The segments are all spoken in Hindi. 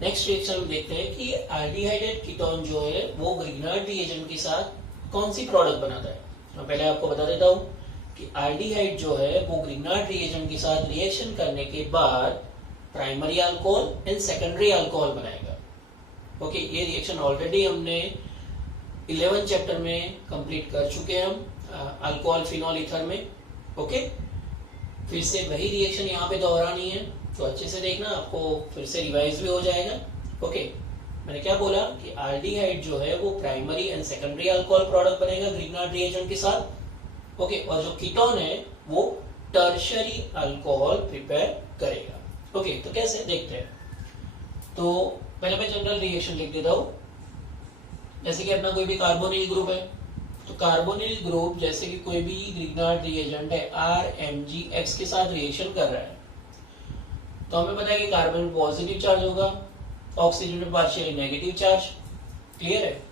नेक्स्ट रिएक्शन हम देखते हैं कि एल्डिहाइडेड कीटोन जो है वो ग्रीनर्ड रिएजेंट के साथ कौन सी प्रोडक्ट बनाता है। मैं पहले आपको बता देता हूं कि एल्डिहाइड जो है वो ग्रीनर्ड रिएजेंट के साथ रिएक्शन करने के बाद primary alcohol and secondary alcohol बनाएगा। ओके, ये रिएक्शन ऑलरेडी हमने 11 चैप्टर में कंप्लीट कर चुके हैं हम अल्कोहल फिनॉल ईथर में। ओके, फिर से वही रिएक्शन यहाँ पे दोहरानी है, तो अच्छे से देखना, आपको फिर से रिवाइज भी हो जाएगा। ओके, मैंने क्या बोला कि एल्डिहाइड जो है वो primary and secondary alcohol product बनेगा ग्रीनर्ड रिएजेंट के साथ। ओके, और जो कीटोन है वो टर्शियरी अल्कोहल प्रिपेयर करेगा। ओके, तो कैसे देखते हैं। तो पहले मैं जनरल रिएक्शन लिख देता हूं। जैसे कि अपना कोई भी कार्बोनिल ग्रुप है, तो कार्बोनिल ग्रुप जैसे कि कोई भी ग्रीनर्ड रिएजेंट है RMgX के साथ रिएक्शन कर रहा है, तो हमें पता है कि कार्बन पॉजिटिव चार्ज होगा, ऑक्सीजन पे पार्शियली नेगेटिव चार्ज। क्लियर है।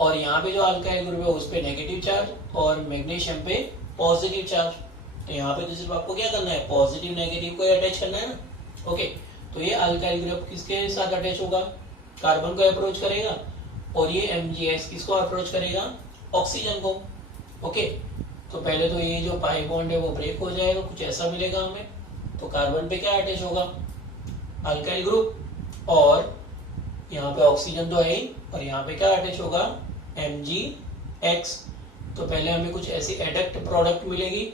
और यहाँ पे जो अल्काइल ग्रुप है उस पे नेगेटिव चार्ज और मैग्नीशियम पे पॉजिटिव चार्ज। तो यहाँ पे तो सिर्फ आपको क्या करना है, पॉजिटिव नेगेटिव को अटैच करना है ना। ओके, तो ये अल्काइल ग्रुप किसके साथ अटैच होगा, कार्बन को अप्रोच करेगा, और ये MgX किसको अप्रोच करेगा, ऑक्सीजन को। ओके, तो पहले तो ये जो पाई बॉन्ड है वो ब्रेक हो जाएगा, कुछ ऐसा मिलेगा हमें। तो कार्बन पे क्या अटैच होगा, अल्काइल ग्रुप, और यहाँ पे ऑक्सीजन तो है ही, और यहाँ पे क्या अटैच होगा, MgX। तो पहले हमें कुछ ऐसी एडक्ट प्रोडक्ट मिलेगी,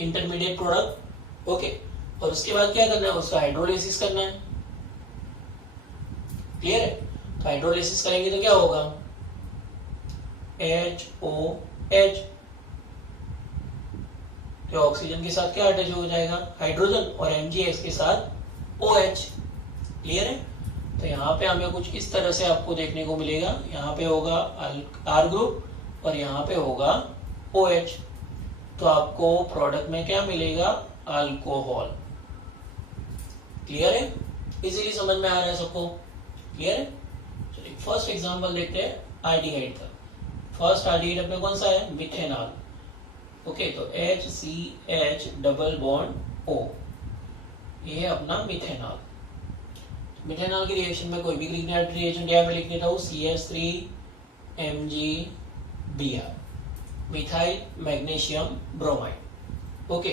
इंटरमीडिएट प्रोडक्ट। ओके, और उसके बाद क्या करना है, उसका हाइड्रोलिसिस करना है। क्लियर है। तो हाइड्रोलिसिस करेंगे तो क्या होगा, HOH, तो ऑक्सीजन के साथ क्या अटैच हो जाएगा, हाइड्रोजन, और MgX के साथ OH। क्लियर है। तो यहाँ पे हमें कुछ इस तरह से आपको देखने को मिलेगा, यहाँ पे होगा R ग्रुप और यहाँ पे होगा OH। तो आपको प्रोडक्ट में क्या मिलेगा, अल्कोहल। क्लियर है, इजीली समझ में आ रहा है सबको। क्लियर है। चलिए फर्स्ट एग्जांपल देखते हैं एल्डिहाइड का। फर्स्ट एल्डिहाइड अपने कौन सा है, मिथेनॉल। ओके, तो HCH डबल बॉन्ड O, ये है अपना मिथेनॉल। मिथेनॉल की रिएक्शन में कोई भी ग्रीनर्ड रिएजेंट यहाँ पे लिख देता हूँ, CH3MgBr, methyl magnesium bromide. Okay,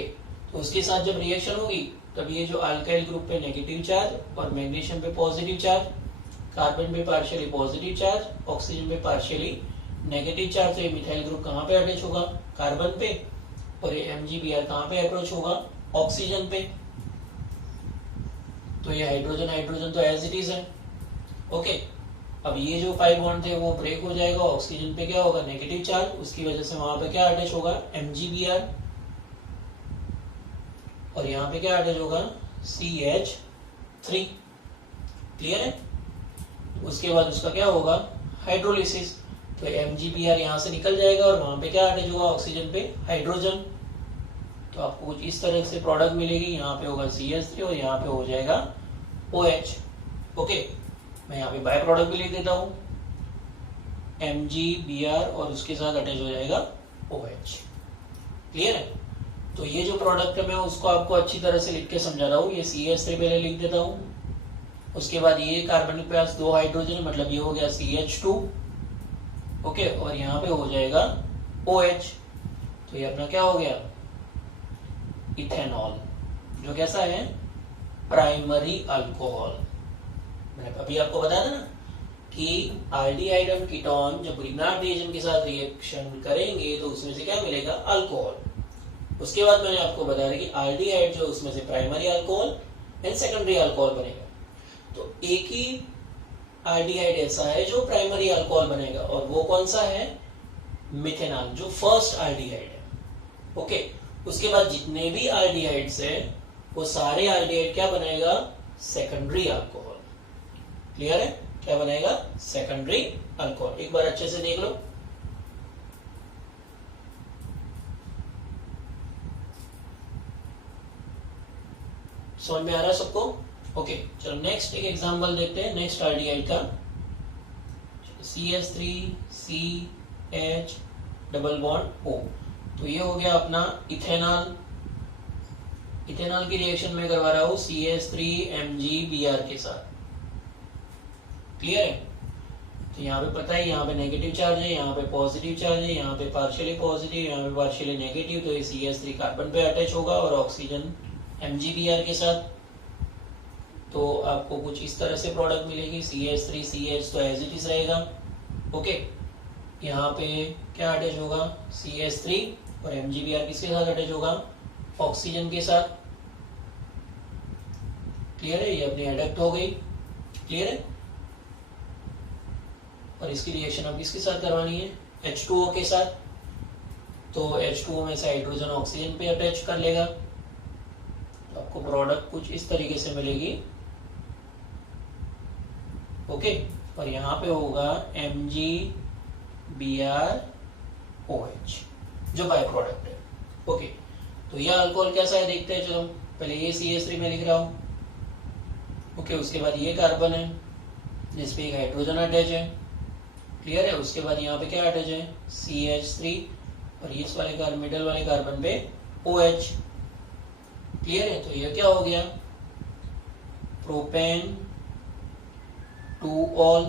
तो उसके साथ जब रिएक्शन होगी तब ये जो अल्काइल ग्रुप पे नेगेटिव चार्ज और मैग्नीशियम पे पॉजिटिव चार्ज, कार्बन पे पार्शियली पॉजिटिव चार्ज, ऑक्सीजन पे पार्शियली नेगेटिव चार्ज, तो ये मिथाइल ग्रुप कहाँ पे अटैच होगा, कार्बन पे, और ये MgBr कहाँ पे अप्रोच होगा, ऑक्सीजन पे। तो ये हाइड्रोजन हाइड्रोजन तो एज इट इज है। ओके, अब ये जो पाई बॉन्ड थे वो ब्रेक हो जाएगा, ऑक्सीजन पे क्या होगा, नेगेटिव चार्ज, उसकी वजह से वहां पे क्या अटैच होगा, MgBr, और यहाँ पे क्या अटैच होगा, CH3। क्लियर है। उसके बाद उसका क्या होगा, हाइड्रोलिसिस, तो MgBr यहाँ से निकल जाएगा और वहां पे क्या अटैच होगा, ऑक्सीजन पे हाइड्रोजन। तो आपको कुछ इस तरह से प्रोडक्ट मिलेगी, यहाँ पे होगा CH3 और यहाँ पे हो जाएगा OH। ओके, मैं यहाँ पे बाय प्रोडक्ट भी लिख देता हूँ, MgBr, और उसके साथ अटैच हो जाएगा OH। क्लियर है। तो ये जो प्रोडक्ट है मैं उसको आपको अच्छी तरह से लिख के समझा रहा हूँ। ये CH3 पहले लिख देता हूँ, उसके बाद ये कार्बन के पास 2 हाइड्रोजन, मतलब ये हो गया CH2। ओके, और यहाँ पे हो जाएगा OH। तो ये अपना क्या हो गया, इथेनॉल, जो कैसा है, प्राइमरी अल्कोहल। मैंने अभी आपको बताया था ना कि एल्डिहाइड एंड कीटोन जब ग्रीनर्ड रिएजेंट के साथ रिएक्शन करेंगे तो उसमें से क्या मिलेगा, अल्कोहल। उसके बाद मैंने आपको बताया कि एल्डिहाइड जो उसमें से primary alcohol and secondary alcohol बनेगा। तो एक ही एल्डिहाइड ऐसा है जो प्राइमरी अल्कोहल बनेगा, और वो कौन सा है, मिथेनॉल, जो फर्स्ट एल्डिहाइड है। ओके, उसके बाद जितने भी एल्डिहाइड्स है वो सारे एल्डिहाइड क्या बनेगा, सेकेंडरी अल्कोहल। क्लियर है, क्या बनेगा, सेकेंडरी अल्कोहल। एक बार अच्छे से देख लो। समझ में आ रहा है सबको। ओके, चलो नेक्स्ट एक एग्जांपल देखते हैं नेक्स्ट एल्डिहाइड का। CH3CH डबल बॉन्ड O, तो ये हो गया अपना इथेनॉल। इथेनॉल की रिएक्शन में करवा रहा हूँ CH3MgBr के साथ। क्लियर है? तो यहाँ पे पता है यहाँ पे नेगेटिव चार्ज है, यहाँ पे पॉजिटिव चार्ज है, यहाँ पे पार्शियली पॉजिटिव, यहाँ पे पार्शियली नेगेटिव, तो ये CH3 कार्बन पे अटैच होगा और ऑक्सीजन MgBr के साथ। तो आपको कुछ इस तरह से प्रोडक्ट मिलेगी, CH3 CH तो एज इट इज रहेगा। ओके, यहाँ पे क्या अटैच होगा, CH3 और MgBr किसके साथ अटैच होगा, ऑक्सीजन के साथ। क्लियर है? ये अपनी एडक्ट हो गई। क्लियर है? और इसकी रिएक्शन अब किसके साथ करवानी है, H2O के साथ। तो H2O में से हाइड्रोजन ऑक्सीजन पे अटैच कर लेगा, तो आपको प्रोडक्ट कुछ इस तरीके से मिलेगी। ओके, और यहाँ पे होगा MgBrOH जो बाय प्रोडक्ट है। ओके, तो यह अल्कोहल कैसा है देखते हैं। चलो पहले ये CH3 में लिख रहा हूं। ओके, उसके बाद ये कार्बन है जिसपे एक हाइड्रोजन अटैच है। क्लियर है? उसके बाद यहाँ पे क्या अटैच है, CH3 और इस वाले कार्बन, मिडल वाले कार्बन पे OH। क्लियर है? तो ये क्या हो गया, propane two all,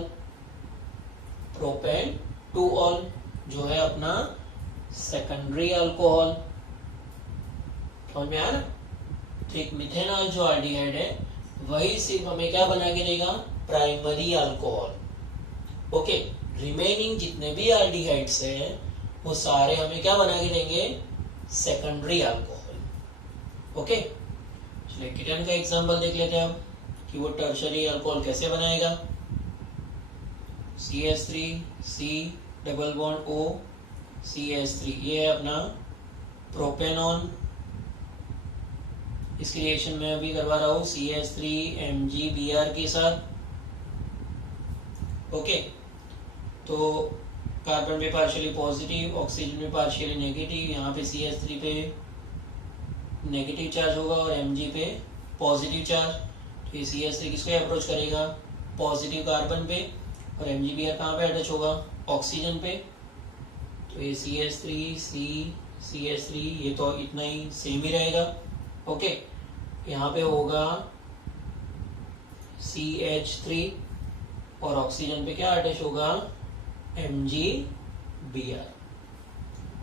propane two all जो है अपना सेकेंडरी अल्कोहल। समझ में आया ना? तो एक मिथेनॉल जो आल्डिहाइड है वही सिर्फ हमें क्या बना के देगा, प्राइमरी अल्कोहल। ओके, रिमेनिंग जितने भी आल्डिहाइड्स हैं वो सारे हमें क्या बना के देंगे, सेकेंडरी अल्कोहल। ओके, चलिए कीटन का एग्जांपल देख लेते हैं हम कि वो टर्शरी अल्कोहल कैसे बनाएगा। CH3 C double bond O CH3, ये है अपना प्रोपेनॉन। इस रिएक्शन में अभी करवा रहा हूं CH3 MgBr के साथ। ओके, तो कार्बन पे पार्शियली पॉजिटिव, ऑक्सीजन पे पार्शियली नेगेटिव, यहाँ पे CH3 पे नेगेटिव चार्ज होगा और Mg पे पॉजिटिव चार्ज। तो ये CH3 किसको अप्रोच करेगा, पॉजिटिव कार्बन पे, और MgBr कहाँ पे अटैच होगा, ऑक्सीजन पे। तो ये CH3 CH3 ये तो इतना ही सेम ही रहेगा। ओके, यहाँ पे होगा CH3 और ऑक्सीजन पे क्या अटैच होगा, MgBr।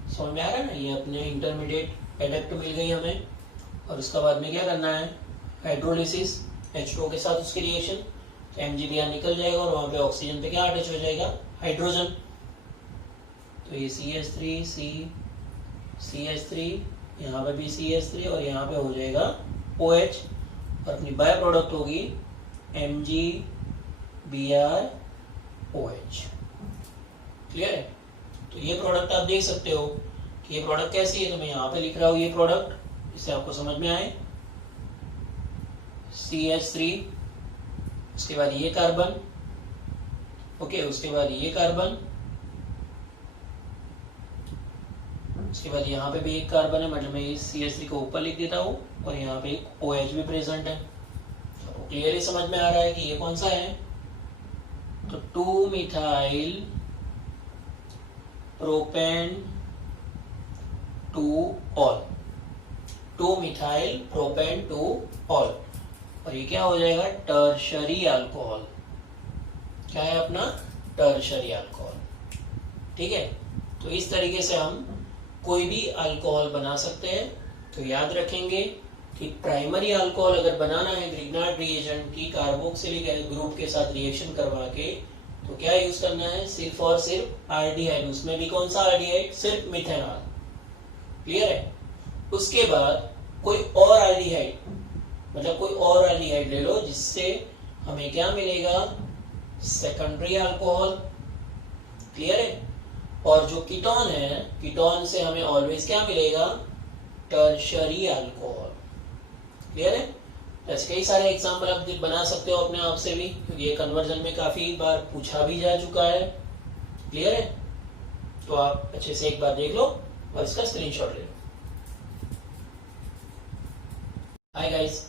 समझ में आ रहा है ना? ये अपने इंटरमीडिएट एडक्ट मिल गई हमें, और उसका बाद में क्या करना है, हाइड्रोलिसिस, H2O के साथ उसकी रिएक्शन, तो MgBr निकल जाएगा और वहां पे ऑक्सीजन पे क्या अटैच हो जाएगा, हाइड्रोजन। तो ये CH3 CH3, यहाँ पे भी CH3 और यहाँ पे हो जाएगा OH, और अपनी बाय प्रोडक्ट होगी MgBrOH। क्लियर है? तो ये प्रोडक्ट आप देख सकते हो कि ये प्रोडक्ट कैसी है, तो मैं यहाँ पे लिख रहा हूँ ये प्रोडक्ट, इससे आपको समझ में आए। CH3, उसके बाद ये कार्बन, ओके, उसके बाद ये कार्बन, उसके बाद यहाँ पे भी एक कार्बन है, मतलब मैं इस CH3 को ऊपर लिख देता हूँ, और यहाँ पे एक OH भी प्रेजेंट है। तो क्लियरली समझ में आ रहा है कि ये कौन सा है, तो 2 methyl propane two all, 2 methyl propane two all, और ये क्या हो जाएगा, टर्शरी अल्कोहल। क्या है अपना, टर्शरी अल्कोहल। ठीक है? तो इस तरीके से हम कोई भी अल्कोहल बना सकते हैं। तो याद रखेंगे कि प्राइमरी अल्कोहल अगर बनाना है ग्रिग्नार्ड रिएजेंट की कार्बोक्सिलिक ग्रुप के साथ रिएक्शन करवा के, तो क्या यूज करना है, सिर्फ और सिर्फ आल्डिहाइड। उसमें भी कौन सा आल्डिहाइड, सिर्फ मिथेनॉल। क्लियर है? उसके बाद कोई और आल्डिहाइड, मतलब कोई और आल्डिहाइड ले लो जिससे हमें क्या मिलेगा, सेकेंडरी अल्कोहल। क्लियर है? और जो कीटोन है, कीटोन से हमें ऑलवेज क्या मिलेगा, टर्शरी अल्कोहल। क्लियर है? ऐसे कई सारे एग्जाम्पल आप बना सकते हो अपने आप से भी, क्योंकि ये कन्वर्जन में काफी बार पूछा भी जा चुका है। क्लियर है? तो आप अच्छे से एक बार देख लो और इसका स्क्रीनशॉट ले लो। हाय गाइस,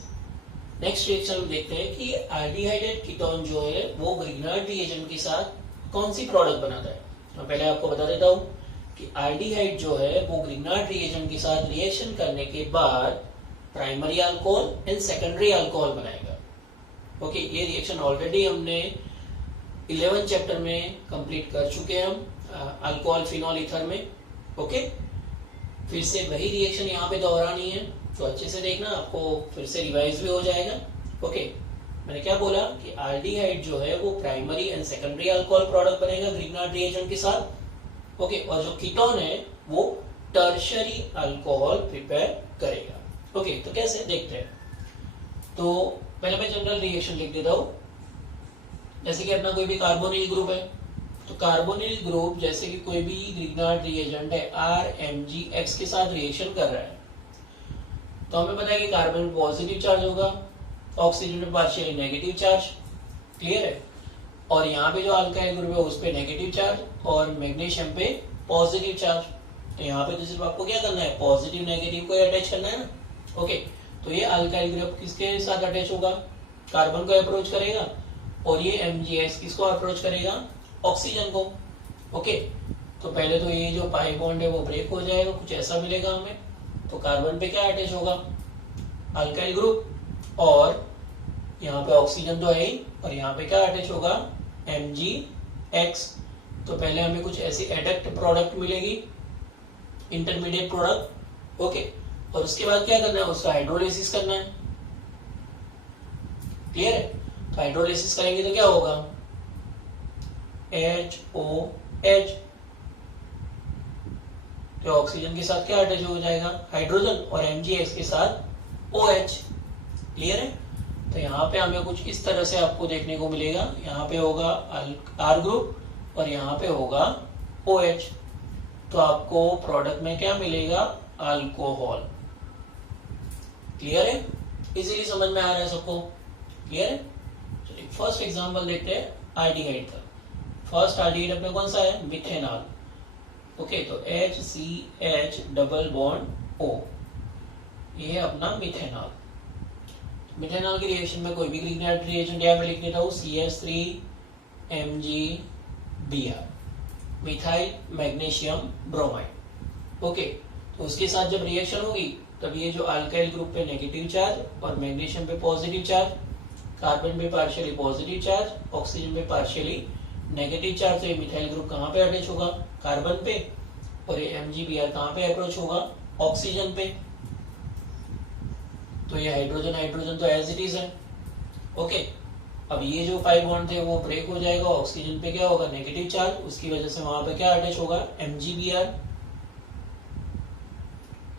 नेक्स्ट रिएक्शन देखते हैं कि आल्डिहाइडेड कीटोन जो है वो ग्रिग्नार्ड रिएजेंट के साथ कौन सी प्रोडक्ट बनाता है। तो पहले आपको बता देता हूं कि आल्डिहाइड जो है वो ग्रिग्नार्ड रिएजेंट के साथ रिएक्शन करने के बाद primary alcohol and secondary alcohol बनाएगा। ओके, ये रिएक्शन ऑलरेडी हमने 11 चैप्टर में कंप्लीट कर चुके हैं हम अल्कोहल फिनॉल ईथर में। ओके, फिर से वही रिएक्शन यहाँ पे दोहरानी है, तो अच्छे से देखना, आपको फिर से रिवाइज भी हो जाएगा। ओके, मैंने क्या बोला कि आल्डिहाइड जो है वो primary and secondary alcohol product बनेगा ग्रिग्नार्ड रिएजेंट के साथ। ओके, और जो कीटोन है वो टर्शरी अल्कोहल प्रिपेयर करेगा। ओके, तो कैसे देखते हैं। तो पहले मैं जनरल रिएक्शन लिख देता हूं। जैसे कि अपना कोई भी कार्बोनिल ग्रुप है, तो कार्बोनिल ग्रुप जैसे कि कोई भी ग्रिग्नार्ड रिएजेंट है RMgX के साथ रिएक्शन कर रहा है, तो हमें पता है कि कार्बन में पॉजिटिव चार्ज होगा, ऑक्सीजन में पार्शियली नेगेटिव चार्ज। क्लियर है। और यहाँ पे जो अल्काइल ग्रुप है उस पे नेगेटिव चार्ज और मैग्नीशियम पे पॉजिटिव चार्ज। तो यहाँ पे तो सिर्फ आपको क्या करना है, पॉजिटिव नेगेटिव को अटैच करना है ना। ओके, तो ये अल्काइल ग्रुप किसके साथ अटैच होगा, कार्बन को अप्रोच करेगा, और ये MgX किसको अप्रोच करेगा, ऑक्सीजन को। ओके, तो पहले तो ये जो पाई बॉन्ड है वो ब्रेक हो जाएगा, कुछ ऐसा मिलेगा हमें। तो कार्बन पे क्या अटैच होगा, अल्काइल ग्रुप, और यहाँ पे ऑक्सीजन तो है ही, और यहाँ पे क्या अटैच होगा, MgX। तो पहले हमें कुछ ऐसी एडक्ट प्रोडक्ट मिलेगी, इंटरमीडिएट प्रोडक्ट। ओके, और उसके बाद क्या करना है, उसका हाइड्रोलिसिस करना है। क्लियर है। तो हाइड्रोलिसिस करेंगे तो क्या होगा, HOH, तो ऑक्सीजन के साथ क्या अटैच हो जाएगा, हाइड्रोजन, और MgX के साथ OH। क्लियर है। तो यहाँ पे हमें कुछ इस तरह से आपको देखने को मिलेगा, यहाँ पे होगा R ग्रुप और यहाँ पे होगा OH। तो आपको प्रोडक्ट में क्या मिलेगा, अल्कोहल। क्लियर है, इजीली समझ में आ रहा है सबको। क्लियर है। चलिए फर्स्ट एग्जांपल देखते हैं आल्डिहाइड का। फर्स्ट आल्डिहाइड अपने कौन सा है, मिथेनॉल। ओके, तो HCH डबल बॉन्ड O, ये है अपना मिथेनॉल। मिथेनॉल की रिएक्शन में कोई भी ग्रिग्नार्ड रिएजेंट यहाँ पे लिख देता हूँ, CH3MgBr, methyl magnesium bromide. Okay, तो उसके साथ जब रिएक्शन होगी तब ये जो अल्काइल ग्रुप पे नेगेटिव चार्ज और मैग्नीशियम पे पॉजिटिव चार्ज, कार्बन पे पार्शियली पॉजिटिव चार्ज, ऑक्सीजन पे पार्शियली नेगेटिव चार्ज, तो ये मिथाइल ग्रुप कहाँ पे अटैच होगा, कार्बन पे, और ये MgBr कहाँ पे अप्रोच होगा, ऑक्सीजन पे। तो ये हाइड्रोजन हाइड्रोजन तो एज इट इज है। ओके, अब ये जो पाई बॉन्ड थे वो ब्रेक हो जाएगा, ऑक्सीजन पे क्या होगा, नेगेटिव चार्ज, उसकी वजह से वहां पे क्या अटैच होगा, MgBr,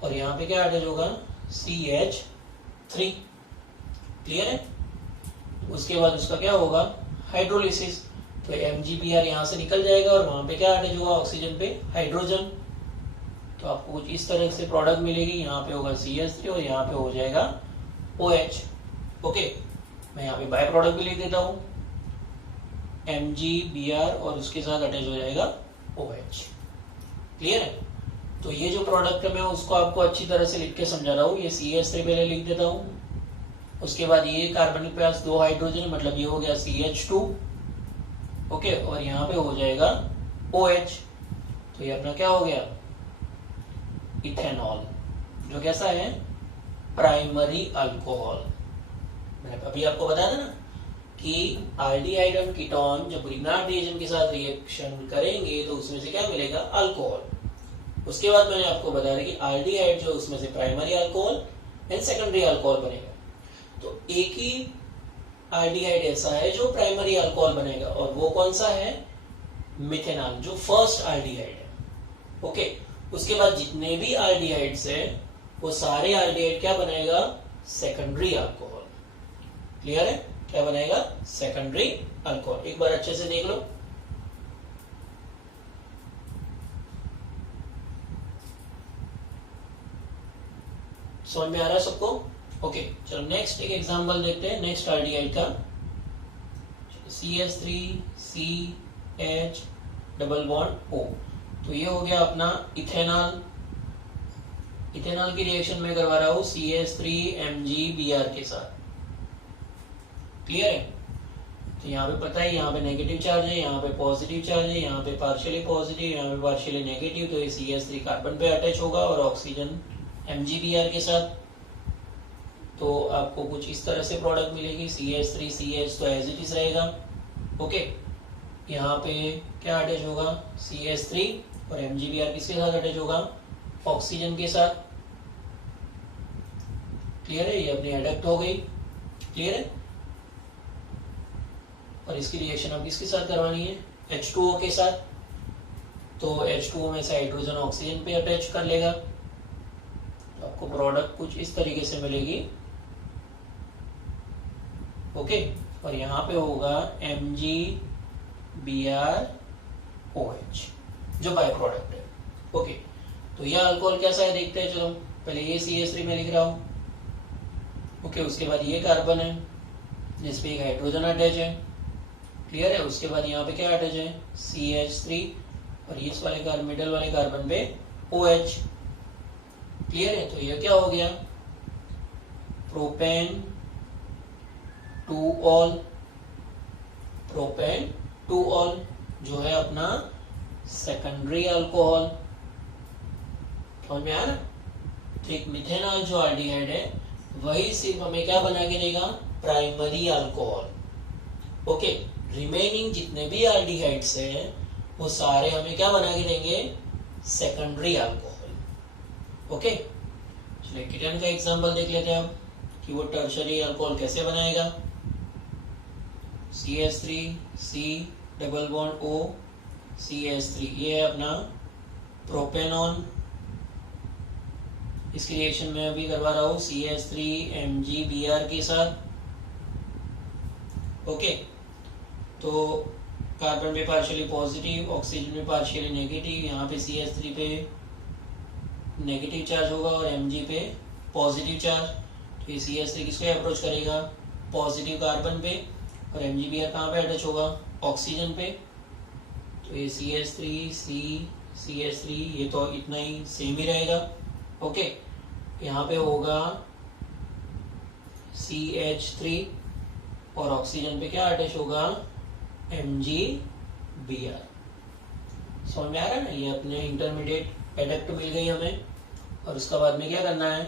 और यहाँ पे क्या अटैच होगा, CH3। क्लियर है। उसके बाद उसका क्या होगा, हाइड्रोलिसिस, तो MgBr यहाँ से निकल जाएगा और वहां पे क्या अटैच होगा, ऑक्सीजन पे हाइड्रोजन। तो आपको कुछ इस तरह से प्रोडक्ट मिलेगी, यहाँ पे होगा CH3 और यहाँ पे हो जाएगा OH। ओके, मैं यहाँ पे बाय प्रोडक्ट भी लिख देता हूँ, MgBr और उसके साथ अटैच हो जाएगा OH। क्लियर है। तो ये जो प्रोडक्ट है मैं उसको आपको अच्छी तरह से लिख के समझा रहा हूँ। ये CH3 पहले लिख देता हूँ, उसके बाद ये कार्बन के पास 2 हाइड्रोजन, मतलब ये हो गया CH2। ओके, और यहाँ पे हो जाएगा OH। तो ये अपना क्या हो गया, इथेनॉल, जो कैसा है, प्राइमरी अल्कोहल। मैंने अभी आपको बताया था ना कि आल्डिहाइड और कीटोन जब ग्रिग्नार्ड रिएजेंट के साथ रिएक्शन करेंगे तो उसमें से क्या मिलेगा, अल्कोहल। उसके बाद मैंने आपको बताया कि आल्डिहाइड जो उसमें से primary alcohol and secondary alcohol बनेगा। तो एक ही आल्डिहाइड ऐसा है जो प्राइमरी अल्कोहल बनेगा, और वो कौन सा है, मिथेनॉल, जो फर्स्ट आल्डिहाइड है। ओके, उसके बाद जितने भी आल्डिहाइड्स है वो सारे आल्डिहाइड क्या बनेगा, सेकेंडरी अल्कोहल। क्लियर है, क्या बनेगा, सेकेंडरी अल्कोहल। एक बार अच्छे से देख लो। समझ में आ रहा है सबको। ओके, चलो नेक्स्ट एक एग्जांपल देखते हैं नेक्स्ट आल्डिहाइड का। CH3CH डबल बॉन्ड O, तो ये हो गया अपना इथेनॉल। इथेनॉल की रिएक्शन में करवा रहा हूं CH3MgBr के साथ। क्लियर है। तो यहाँ पे पता है, यहाँ पे नेगेटिव चार्ज है, यहाँ पे पॉजिटिव चार्ज है, यहाँ पे पार्शियली पॉजिटिव, यहाँ पे पार्शियली नेगेटिव, तो ये CH3 कार्बन पे अटैच होगा और ऑक्सीजन MgBr के साथ। तो आपको कुछ इस तरह से प्रोडक्ट मिलेगी, CH3CH तो एज इट इज रहेगा। ओके, यहाँ पे क्या अटैच होगा, CH3 और MgBr किसके साथ अटैच होगा, ऑक्सीजन के साथ। क्लियर है, ये अपनी एडक्ट हो गई। क्लियर है, और इसकी रिएक्शन अब किसके साथ करवानी है, H2O के साथ। तो H2O में से हाइड्रोजन ऑक्सीजन पे अटैच कर लेगा, तो आपको प्रोडक्ट कुछ इस तरीके से मिलेगी। ओके, और यहाँ पे होगा MgBrOH जो बाय प्रोडक्ट है। ओके, तो यह अल्कोहल कैसा है देखते हैं। चलो पहले ये CH3 में लिख रहा हूं। ओके, उसके बाद ये कार्बन है जिसपे एक हाइड्रोजन अटैच है। क्लियर है, उसके बाद यहाँ पे क्या अटैच है, CH3 और इस वाले कार्बन, मिडल वाले कार्बन पे OH। क्लियर है, तो ये क्या हो गया, propane two all, propane two all जो है अपना सेकेंडरी अल्कोहल। समझ में आया ना। तो एक मिथेनॉल जो एल्डिहाइड है वही सिर्फ हमें क्या बना के देगा, प्राइमरी अल्कोहल। ओके, रिमेनिंग जितने भी एल्डिहाइड्स हैं वो सारे हमें क्या बना के देंगे, सेकेंडरी अल्कोहल। ओके, चलिए कीटन का एग्जांपल देख लेते हैं अब कि वो टर्शरी अल्कोहल कैसे बनाएगा। CH3 C double bond O CH3, ये है अपना प्रोपेनॉन। इसकी रिएक्शन में अभी करवा रहा हूं CH3 MgBr के साथ। ओके, तो कार्बन पे पार्शियली पॉजिटिव, ऑक्सीजन पे पार्शियली नेगेटिव, यहाँ पे CH3 पे नेगेटिव चार्ज होगा और Mg पे पॉजिटिव चार्ज। तो ये CH3 किसको अप्रोच करेगा, पॉजिटिव कार्बन पे, और MgBr कहाँ पे अटैच होगा, ऑक्सीजन पे। तो ये CH3 CH3 ये तो इतना ही सेम ही रहेगा। ओके, यहाँ पे होगा CH3 और ऑक्सीजन पे क्या अटैच होगा, MgBr। समझ में आ रहा है ना, ये अपने इंटरमीडिएट एडक्ट मिल गई हमें। और उसका बाद में क्या करना है,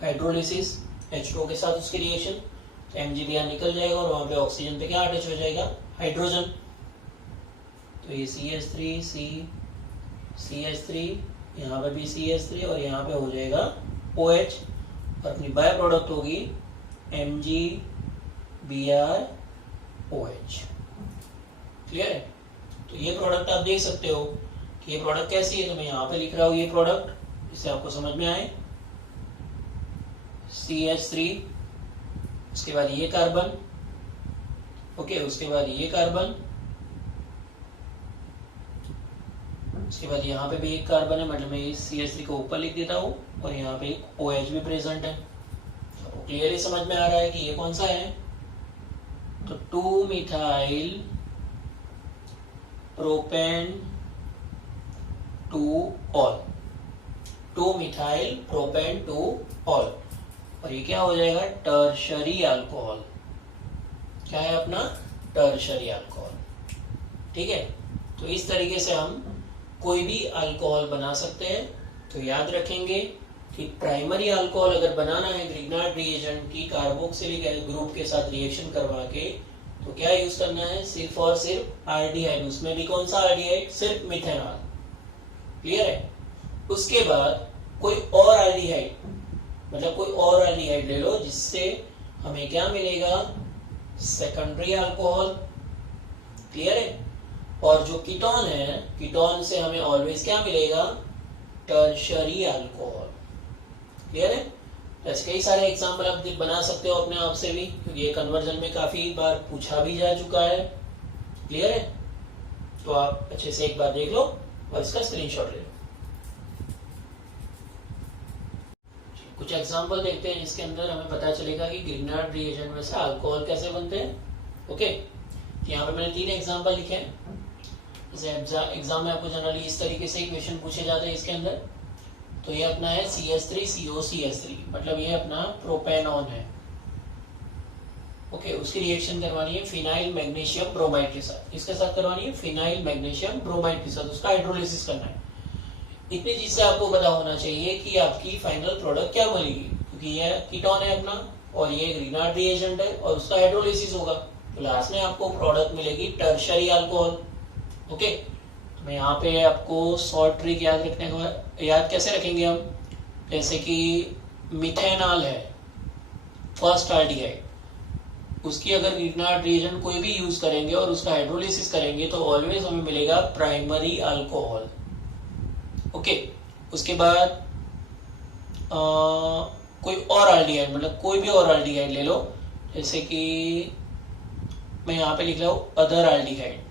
हाइड्रोलिसिस, H2O के साथ उसकी रिएक्शन, तो MgBr निकल जाएगा और वहां पे ऑक्सीजन पे क्या अटैच हो जाएगा, हाइड्रोजन। तो ये CH3 CH3, यहाँ पे भी CH3 और यहाँ पे हो जाएगा OH, और अपनी बाय प्रोडक्ट होगी MgBrOH। क्लियर है, तो ये प्रोडक्ट आप देख सकते हो कि ये प्रोडक्ट कैसी है। तो मैं यहाँ पे लिख रहा हूँ ये प्रोडक्ट, इससे आपको समझ में आए। CH3, उसके बाद ये कार्बन, ओके, उसके बाद ये कार्बन, उसके बाद यहाँ पे भी एक कार्बन है, मतलब मैं इस CH3 को ऊपर लिख देता हूँ और यहाँ पे एक OH भी प्रेजेंट है। तो क्लियरली समझ में आ रहा है कि ये कौन सा है, तो 2 methyl propane two all, 2 methyl propane two all, और ये क्या हो जाएगा, टर्शरी अल्कोहल। क्या है अपना, टर्शरी अल्कोहल। ठीक है, तो इस तरीके से हम कोई भी अल्कोहल बना सकते हैं। तो याद रखेंगे कि प्राइमरी अल्कोहल अगर बनाना है ग्रिग्नार्ड रिएजेंट की कार्बोक्सिलिक ग्रुप के साथ रिएक्शन करवा के, तो क्या यूज करना है, सिर्फ और सिर्फ आल्डिहाइड। उसमें भी कौन सा आल्डिहाइड, सिर्फ मिथेनॉल। क्लियर है, उसके बाद कोई और आल्डिहाइड, मतलब कोई और आल्डिहाइड ले लो जिससे हमें क्या मिलेगा, सेकेंडरी अल्कोहल। क्लियर है, और जो कीटोन है, कीटोन से हमें ऑलवेज क्या मिलेगा, टर्शरी अल्कोहल। क्लियर है, ऐसे कई सारे एग्जांपल आप बना सकते हो अपने आप से भी, क्योंकि ये कन्वर्जन में काफी बार पूछा भी जा चुका है। क्लियर है, तो आप अच्छे से एक बार देख लो और इसका स्क्रीनशॉट ले लो। कुछ एग्जांपल देखते हैं जिसके अंदर हमें पता चलेगा कि ग्रिग्नार्ड रिएजेंट में से अल्कोहल कैसे बनते हैं। ओके, यहाँ पे मैंने 3 एग्जांपल लिखे हैं। एग्जाम में आपको जनरली इस तरीके से क्वेश्चन पूछे जाते हैं इसके अंदर। तो ये अपना है CH3 COCH3, मतलब ये अपना प्रोपेनॉन है। ओके, उसकी रिएक्शन करवानी है फिनाइल मैग्नीशियम ब्रोमाइड के साथ। इसके साथ करवानी है फिनाइल मैग्नीशियम ब्रोमाइड के साथ, उसका हाइड्रोलिसिस करना है। इतनी चीज से आपको पता होना चाहिए कि आपकी फाइनल प्रोडक्ट क्या बनेगी, क्योंकि ये कीटोन है अपना और ये ग्रिग्नार्ड रिएजेंट है और उसका हाइड्रोलिसिस होगा, तो लास्ट में आपको प्रोडक्ट मिलेगी टर्शरी अल्कोहल। ओके, मैं यहाँ पे आपको शॉर्ट ट्रिक याद रखने को, याद कैसे रखेंगे हम, जैसे कि मिथेनॉल है फर्स्ट आल्डिहाइड, उसकी अगर ग्रिग्नार्ड रिएजेंट कोई भी यूज करेंगे और उसका हाइड्रोलिसिस करेंगे तो ऑलवेज हमें मिलेगा प्राइमरी अल्कोहल। ओके, उसके बाद कोई और आल्डिहाइड, मतलब कोई भी और आल्डिहाइड ले लो, जैसे कि मैं यहाँ पे लिख रहा हूँ other aldehyde.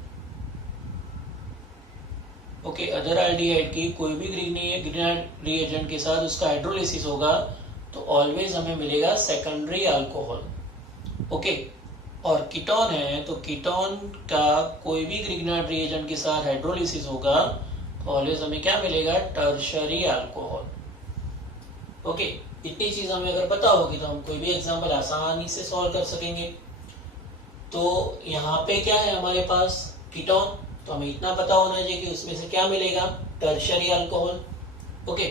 Okay, other aldehyde की कोई भी ग्रिग्नार्ड रिएजेंट के साथ उसका हाइड्रोलिसिस होगा तो ऑलवेज हमें मिलेगा सेकेंडरी अल्कोहल। ओके, और कीटोन है तो कीटोन का कोई भी ग्रिग्नार्ड रिएजेंट के साथ हाइड्रोलिसिस होगा तो ऑलवेज हमें क्या मिलेगा, टर्शरी अल्कोहल। ओके, इतनी चीज हमें अगर पता होगी तो हम कोई भी एग्जांपल आसानी से सॉल्व कर सकेंगे। तो यहाँ पे क्या है हमारे पास, कीटोन, तो हमें इतना पता होना चाहिए कि उसमें से क्या मिलेगा, टर्शरी अल्कोहल। ओके,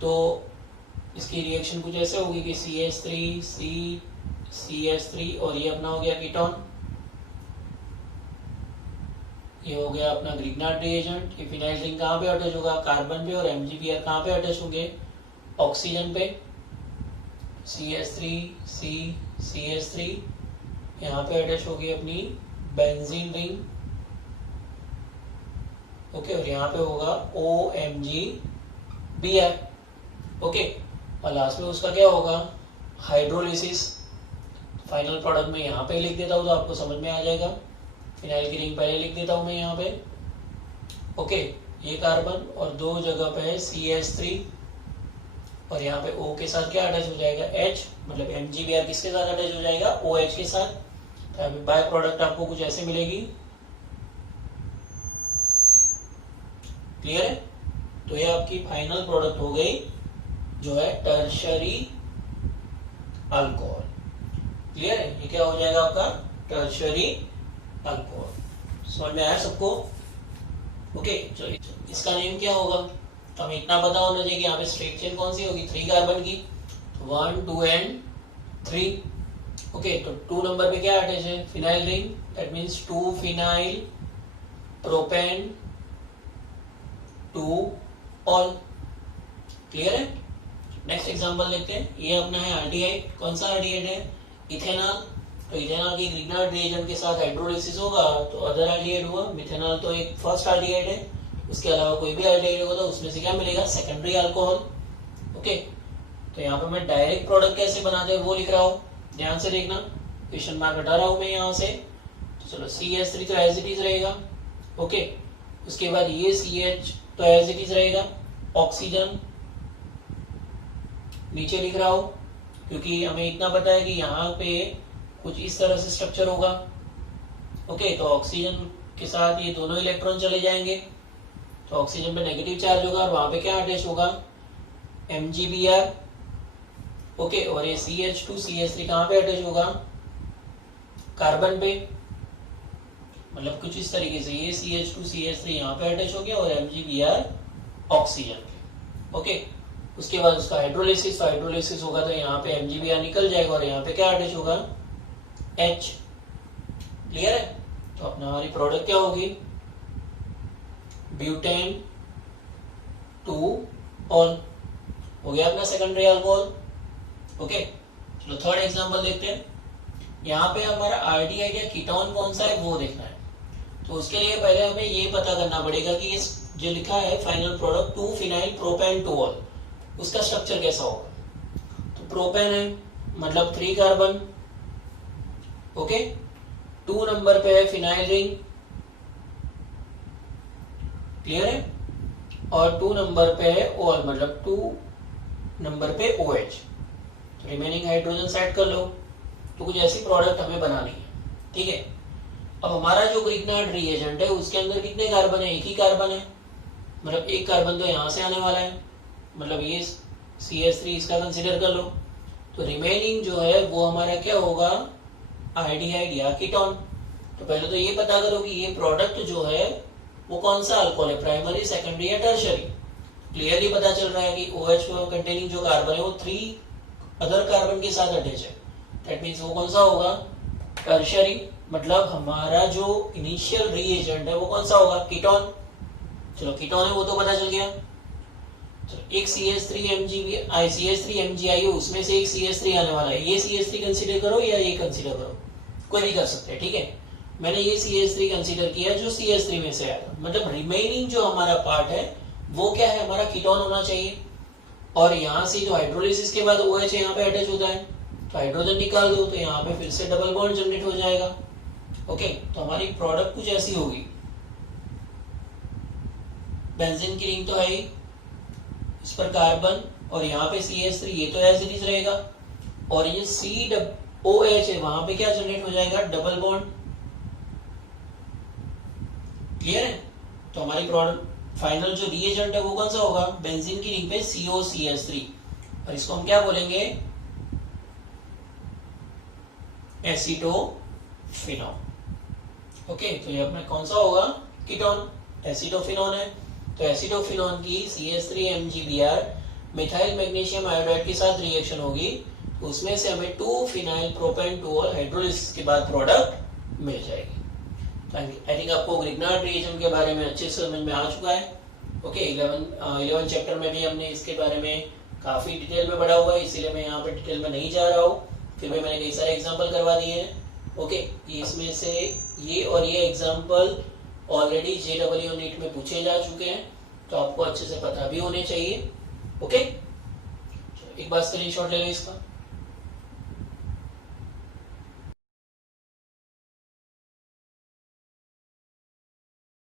तो इसकी रिएक्शन कुछ ऐसे होगी कि CH3 CH3 और ये अपना हो गया कीटोन, ये हो गया अपना ग्रिग्नार्ड रिएजेंट। ये फिनाइल रिंग कहाँ पे अटैच होगा, कार्बन पे, और MgBr कहाँ पे अटैच होंगे, ऑक्सीजन पे। CH3 यहाँ पे अटैच होगी अपनी बेंजीन रिंग। ओके, और यहाँ पे होगा OMgBr। ओके, और लास्ट में उसका क्या होगा, हाइड्रोलिसिस। फाइनल प्रोडक्ट में यहाँ पे लिख देता हूँ तो आपको समझ में आ जाएगा। फिनाइल की रिंग पहले लिख देता हूँ मैं यहाँ पे। ओके, ये कार्बन और दो जगह पे है CH3 और यहाँ पे O के साथ क्या अटैच हो जाएगा, H, मतलब MgBr किसके साथ अटैच हो जाएगा, OH के साथ। तो अभी बाय प्रोडक्ट आपको कुछ ऐसे मिलेगी। क्लियर है? तो ये आपकी फाइनल प्रोडक्ट हो गई जो है टर्शरी अल्कोहल। क्लियर है? ये क्या हो जाएगा आपका, टर्शरी अल्कोहल। समझ में आया सबको? ओके, चलिए इसका नेम क्या होगा, तो हमें इतना पता होना चाहिए कि यहाँ पे स्ट्रेट चेन कौन सी होगी, 3 कार्बन की, 1 2 एंड 3। ओके, तो 2 नंबर पे क्या अटैच है, phenyl ring, that means 2 phenyl propane 2 all. Clear है? नेक्स्ट एग्जांपल देखते हैं। ये अपना है आल्डिहाइड, कौन सा आल्डिहाइड है, इथेनॉल। तो इथेनॉल की ग्रिग्नार्ड रिएजेंट के साथ हाइड्रोलिसिस होगा तो अदर आल्डिहाइड हुआ। मिथेनॉल तो एक फर्स्ट आल्डिहाइड है, उसके अलावा कोई भी आल्डिहाइड होगा तो उसमें से क्या मिलेगा, सेकेंडरी अल्कोहल। ओके, तो यहाँ पे मैं डायरेक्ट प्रोडक्ट कैसे बनाते हैं वो लिख रहा हूँ, ध्यान से देखना, क्वेश्चन मार्क हटा रहा हूँ मैं यहाँ से। तो चलो CH3 तो एज इट इज रहेगा। ओके, उसके बाद ये CH तो एज इट इज रहेगा, ऑक्सीजन नीचे लिख रहा हूँ क्योंकि हमें इतना पता है कि यहाँ पे कुछ इस तरह से स्ट्रक्चर होगा। ओके, तो ऑक्सीजन के साथ ये दोनों इलेक्ट्रॉन चले जाएंगे तो ऑक्सीजन पे नेगेटिव चार्ज होगा और वहां पे क्या अटैच होगा, MgBr। ओके, और ये CH2 CH3 कहाँ पे अटैच होगा, कार्बन पे, मतलब कुछ इस तरीके से ये CH2 CH3 यहाँ पे अटैच हो गया और MgBr ऑक्सीजन पे। ओके, उसके बाद उसका हाइड्रोलिसिस होगा तो यहाँ पे MgBr निकल जाएगा और यहाँ पे क्या अटैच होगा, H। क्लियर है? तो अपना हमारी प्रोडक्ट क्या होगी, ब्यूटेन 2 ऑल, हो गया अपना सेकेंडरी अल्कोहल। ओके, चलो थर्ड एग्जांपल देखते हैं। यहाँ पे हमारा आल्डिहाइड या कीटोन कौन सा है वो देखना है। तो उसके लिए पहले हमें ये पता करना पड़ेगा कि इस जो लिखा है final product 2 phenyl propane 2 all, उसका स्ट्रक्चर कैसा होगा। तो प्रोपेन है मतलब 3 कार्बन। ओके, 2 नंबर पे है फिनाइल रिंग। क्लियर है? और 2 नंबर पे है ऑल, मतलब 2 नंबर पे OH। तो रिमेनिंग हाइड्रोजन सेट कर लो। तो कुछ ऐसी प्रोडक्ट हमें बनानी है। ठीक है, अब हमारा जो ग्रिग्नार्ड रिएजेंट है उसके अंदर कितने कार्बन है, एक ही कार्बन है, मतलब एक कार्बन तो यहाँ से आने वाला है, मतलब ये CH3 इसका कंसिडर कर लो। तो रिमेनिंग जो है वो हमारा क्या होगा, आल्डिहाइड या कीटोन। तो पहले तो ये पता करो कि ये प्रोडक्ट जो है वो कौन सा अल्कोहल है, प्राइमरी, सेकेंडरी या टर्शरी। क्लियरली पता चल रहा है कि OH कंटेनिंग जो कार्बन है वो 3 अदर कार्बन के साथ अटैच है, दैट मीन्स वो कौन सा होगा, टर्शरी। मतलब हमारा जो इनिशियल रिएजेंट है वो कौन सा होगा, कीटोन। चलो कीटोन है वो तो पता चल गया। तो एक CH3Mg उसमें से एक CH3 आने वाला है, ये CH3 कंसीडर करो या ये कंसीडर करो, कोई भी कर सकते हैं, ठीक है। मैंने ये CH3 कंसीडर किया जो CH3 में से आया था, मतलब रिमेनिंग जो हमारा पार्ट है वो क्या है, हमारा कीटोन होना चाहिए। और यहाँ से जो हाइड्रोलिसिस के बाद OH यहाँ पे अटैच होता है, तो हाइड्रोजन निकाल दो तो यहाँ पे फिर से डबल बॉन्ड जनरेट हो जाएगा। ओके, तो हमारी प्रोडक्ट कुछ ऐसी होगी, बेंजीन की रिंग तो है ही, इस पर कार्बन और यहाँ पे CH3, ये तो एज इट इज रहेगा, और ये COH है वहां पे क्या जनरेट हो जाएगा, डबल बॉन्ड। क्लियर है। तो हमारी प्रोडक्ट फाइनल जो रिएजेंट है वो कौन सा होगा, बेंजीन की रिंग पे COCH3, और इसको हम क्या बोलेंगे, एसीटोफिनॉन। ओके, तो ये अपना कौन सा होगा, कीटोन, एसीटोफिनॉन है। तो एसीटोफिनॉन की CH3MgBr मिथाइल मैग्नीशियम आयोडाइड के साथ रिएक्शन होगी, तो उसमें से हमें 2-फिनाइल प्रोपेन 2 और हाइड्रोलिसिस के बाद प्रोडक्ट मिल जाएगी। आई थिंक आपको ग्रिग्नार्ड रिएजेंट के बारे में अच्छे से समझ में आ चुका है। ओके, 11 चैप्टर में भी हमने इसके बारे में काफी डिटेल में पढ़ा हुआ है, इसीलिए मैं यहाँ पे डिटेल में नहीं जा रहा हूँ, फिर भी मैंने कई सारे एग्जाम्पल करवा दिए हैं। ओके, इसमें से ये और ये एग्जाम्पल ऑलरेडी JEE नीट में पूछे जा चुके हैं, तो आपको अच्छे से पता भी होने चाहिए। ओके, एक बार स्क्रीनशॉट ले लो इसका।